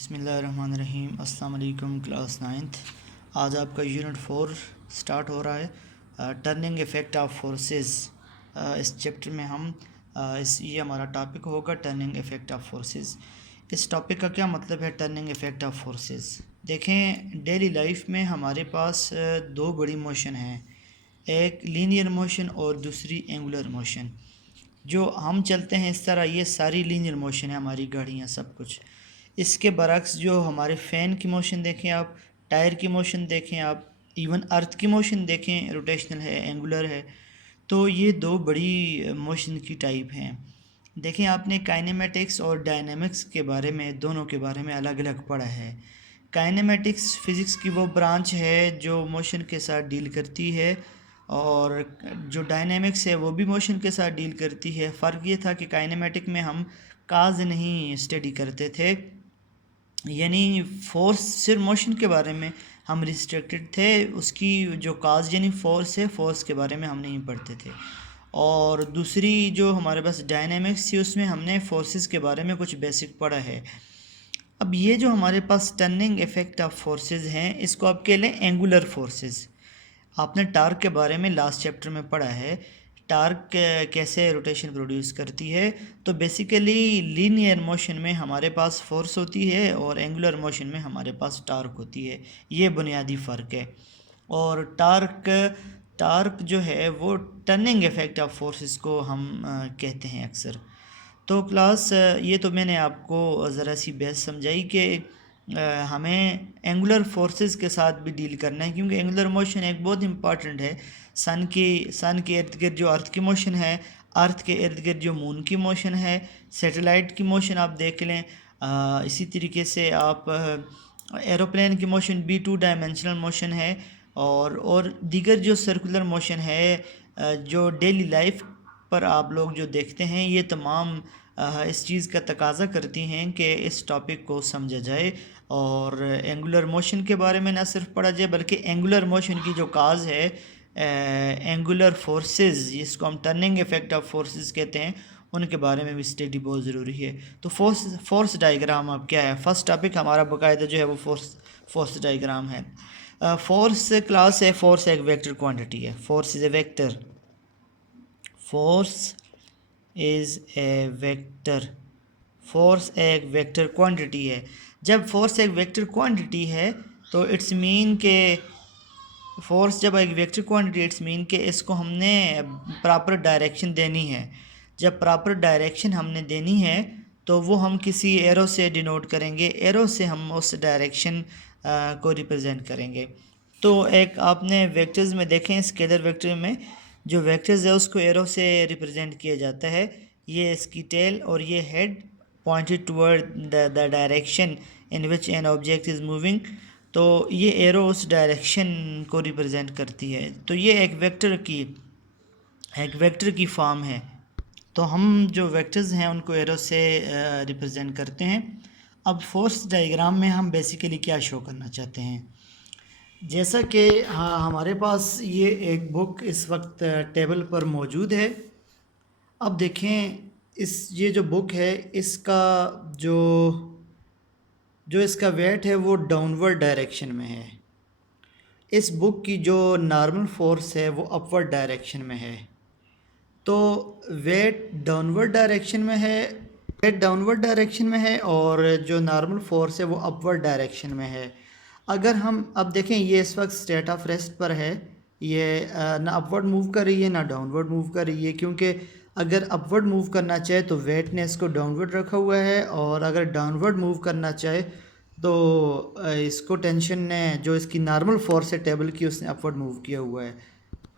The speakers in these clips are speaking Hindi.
बिस्मिल्लाहिर्रहमानिर्रहीम। अस्सलाम वालेकुम क्लास 9th। आज आपका यूनिट 4 स्टार्ट हो रहा है। Turning effect of forces. इस चैप्टर में हम ये हमारा टॉपिक होगा टर्निंग इफ़ेक्ट ऑफ फोर्सेस। इस टॉपिक का क्या मतलब है टर्निंग इफ़ेक्ट ऑफ फोर्सेस? देखें, डेली लाइफ में हमारे पास दो बड़ी मोशन हैं, एक लीनियर मोशन और दूसरी एंगुलर मोशन। जो हम चलते हैं इस तरह, ये सारी लीनियर मोशन है, हमारी गाड़ियाँ सब कुछ। इसके बरक्स जो हमारे फ़ैन की मोशन देखें आप, टायर की मोशन देखें आप, इवन अर्थ की मोशन देखें, रोटेशनल है, एंगुलर है। तो ये दो बड़ी मोशन की टाइप हैं। देखें, आपने काइनेमेटिक्स और डायनेमिक्स के बारे में, दोनों के बारे में अलग अलग पढ़ा है। काइनेमेटिक्स फ़िज़िक्स की वो ब्रांच है जो मोशन के साथ डील करती है, और जो डायनेमिक्स है वो भी मोशन के साथ डील करती है। फ़र्क ये था कि काइनेमेटिक में हम काज नहीं स्टडी करते थे, यानी फोर्स सिर्फ मोशन के बारे में हम रिस्ट्रिक्टेड थे, उसकी जो काज यानी फोर्स है, फोर्स के बारे में हम नहीं पढ़ते थे। और दूसरी जो हमारे पास डायनेमिक्स थी, उसमें हमने फोर्सेस के बारे में कुछ बेसिक पढ़ा है। अब ये जो हमारे पास टर्निंग इफ़ेक्ट ऑफ फोर्सेस हैं, इसको आप कह लें एंगुलर फोर्सेस। आपने टार्क के बारे में लास्ट चैप्टर में पढ़ा है, टार्क कैसे रोटेशन प्रोड्यूस करती है। तो बेसिकली लीनियर मोशन में हमारे पास फोर्स होती है और एंगुलर मोशन में हमारे पास टार्क होती है। ये बुनियादी फ़र्क है। और टार्क टार्क जो है वो टर्निंग इफ़ेक्ट ऑफ फोर्सेस को हम कहते हैं अक्सर। तो क्लास ये तो मैंने आपको ज़रा सी बहस समझाई कि हमें एंगुलर फोर्सेस के साथ भी डील करना है, क्योंकि एंगुलर मोशन एक बहुत इंपॉर्टेंट है। सन के इर्द गिर्द जो अर्थ की मोशन है, अर्थ के इर्द गिर्द जो मून की मोशन है, सैटेलाइट की मोशन आप देख लें। इसी तरीके से आप एरोप्लेन की मोशन भी 2 डायमेंशनल मोशन है, और दीगर जो सर्कुलर मोशन है, जो डेली लाइफ पर आप लोग जो देखते हैं, ये तमाम इस चीज़ का तकाज़ा करती हैं कि इस टॉपिक को समझा जाए और एंगुलर मोशन के बारे में ना सिर्फ पढ़ा जाए, बल्कि एंगुलर मोशन की जो काज है, एंगुलर फोर्सेस, जिसको हम टर्निंग इफ़ेक्ट ऑफ फोर्सेस कहते हैं, उनके बारे में भी स्टडी बहुत ज़रूरी है। तो फोर्स डायग्राम अब क्या है? फर्स्ट टॉपिक हमारा बाकायदा जो है वो फोर्स डायग्राम है। फोर्स क्लास है, फोर्स एक वेक्टर क्वांटिटी है। Force is a vector. Force is a vector. Force एक वेक्टर क्वांटिटी है। जब फोर्स एक वेक्टर क्वांटिटी है तो इट्स मीन के फोर्स जब एक वेक्टर क्वांटिटी, इट्स मीन के इसको हमने प्रॉपर डायरेक्शन देनी है। जब प्रॉपर डायरेक्शन हमने देनी है तो वो हम किसी एरो से डिनोट करेंगे, एरो से हम उस डायरेक्शन को रिप्रेजेंट करेंगे। तो एक आपने वेक्टर्स में देखें, स्केलर वेक्टर में जो वेक्टर्स है उसको एरो से रिप्रेजेंट किया जाता है। ये इसकी टेल और ये head pointed toward the direction in which an object is moving. तो ये एरो उस डायरेक्शन को रिप्रेजेंट करती है। तो ये एक वेक्टर की फॉर्म है। तो हम जो वेक्टर्स हैं उनको एरो से रिप्रेजेंट करते हैं। अब फोर्स डायग्राम में हम बेसिकली क्या शो करना चाहते हैं, जैसा कि हाँ, हमारे पास ये एक बुक इस वक्त टेबल पर मौजूद है। अब देखें, ये जो बुक है, इसका जो जो इसका वेट है वो डाउनवर्ड डायरेक्शन में है। इस बुक की जो नॉर्मल फोर्स है वो अपवर्ड डायरेक्शन में है। तो वेट डाउनवर्ड डायरेक्शन में है, और जो नॉर्मल फोर्स है वो अपवर्ड डायरेक्शन में है। अगर हम अब देखें, ये इस वक्त स्टेट ऑफ रेस्ट पर है, ये ना अपवर्ड मूव कर रही है ना डाउनवर्ड मूव कर रही है, क्योंकि अगर अपवर्ड मूव करना चाहे तो वेट ने इसको डाउनवर्ड रखा हुआ है, और अगर डाउनवर्ड मूव करना चाहे तो इसको टेंशन ने, जो इसकी नॉर्मल फोर्स है टेबल की, उसने अपवर्ड मूव किया हुआ है।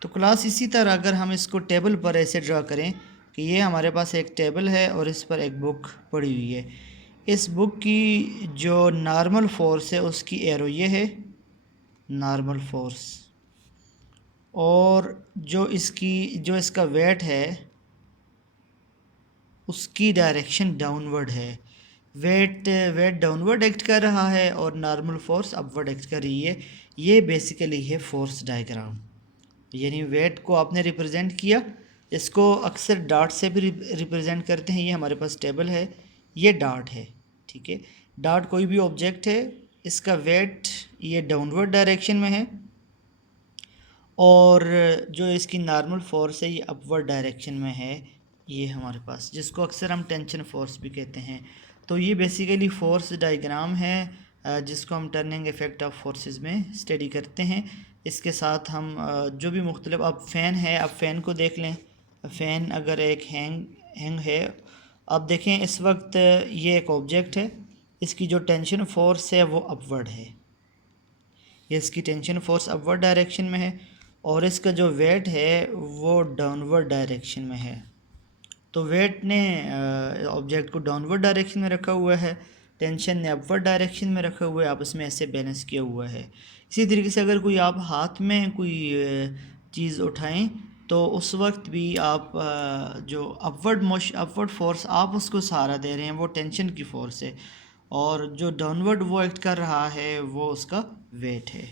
तो क्लास इसी तरह अगर हम इसको टेबल पर ऐसे ड्रा करें कि ये हमारे पास एक टेबल है और इस पर एक बुक पड़ी हुई है। इस बुक की जो नॉर्मल फोर्स है उसकी एरो ये है, नॉर्मल फोर्स, और जो इसका वेट है उसकी डायरेक्शन डाउनवर्ड है। वेट डाउनवर्ड एक्ट कर रहा है और नॉर्मल फोर्स अपवर्ड एक्ट कर रही है। ये बेसिकली है फोर्स डायग्राम। यानी वेट को आपने रिप्रेजेंट किया, इसको अक्सर डॉट से भी रिप्रेजेंट करते हैं। ये हमारे पास टेबल है, ये डॉट है, ठीक है। डॉट कोई भी ऑब्जेक्ट है, इसका वेट ये डाउनवर्ड डायरेक्शन में है और जो इसकी नॉर्मल फोर्स है ये अपवर्ड डायरेक्शन में है, ये हमारे पास, जिसको अक्सर हम टेंशन फोर्स भी कहते हैं। तो ये बेसिकली फोर्स डायग्राम है जिसको हम टर्निंग इफ़ेक्ट ऑफ फोर्सेस में स्टडी करते हैं। इसके साथ हम जो भी मुख्तलिफ, अब फ़ैन है, अब फ़ैन को देख लें। फ़ैन अगर एक हैंग है, अब देखें इस वक्त ये एक ऑब्जेक्ट है, इसकी जो टेंशन फोर्स है वो अपवर्ड है, ये इसकी टेंशन फोर्स अपवर्ड डायरेक्शन में है और इसका जो वेट है वो डाउनवर्ड डायरेक्शन में है। तो वेट ने ऑब्जेक्ट को डाउनवर्ड डायरेक्शन में रखा हुआ है, टेंशन ने अपवर्ड डायरेक्शन में रखा हुआ है, आपस में ऐसे बैलेंस किया हुआ है। इसी तरीके से अगर कोई आप हाथ में कोई चीज़ उठाएं तो उस वक्त भी आप जो अपवर्ड फोर्स आप उसको सहारा दे रहे हैं वो टेंशन की फोर्स है और जो डाउनवर्ड वो एक्ट कर रहा है वो उसका वेट है।